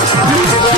Please